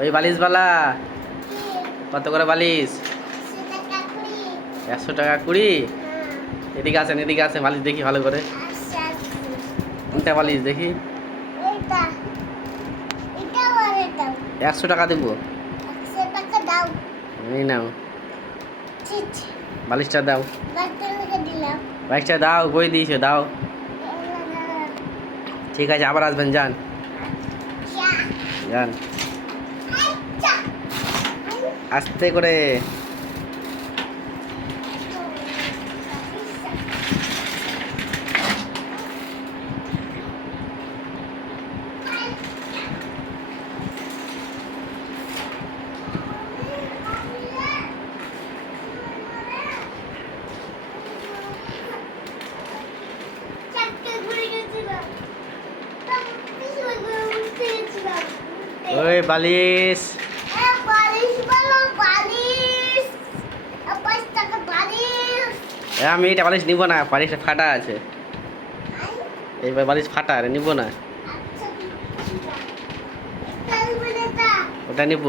ওই বালিশওয়ালা কত করে বালিশ? 100 টাকা কুড়ি। এদিকে আসেন বালিশ দেখি ভালো করে। কোনটা বালিশ দেখি? 100 টাকা দেবো। এই নাও বালিশটা দাও। বালিশটা দাও, বই দিয়েছো দাও। ঠিক আছে, আবার আসবেন, যান যান আস্তে করে। ওই বালিশ আমি এটা বালিশ নিব না, বালিশটা ফাটা আছে। এইবার বালিশ ফাটা নিব না, ওটা নিব।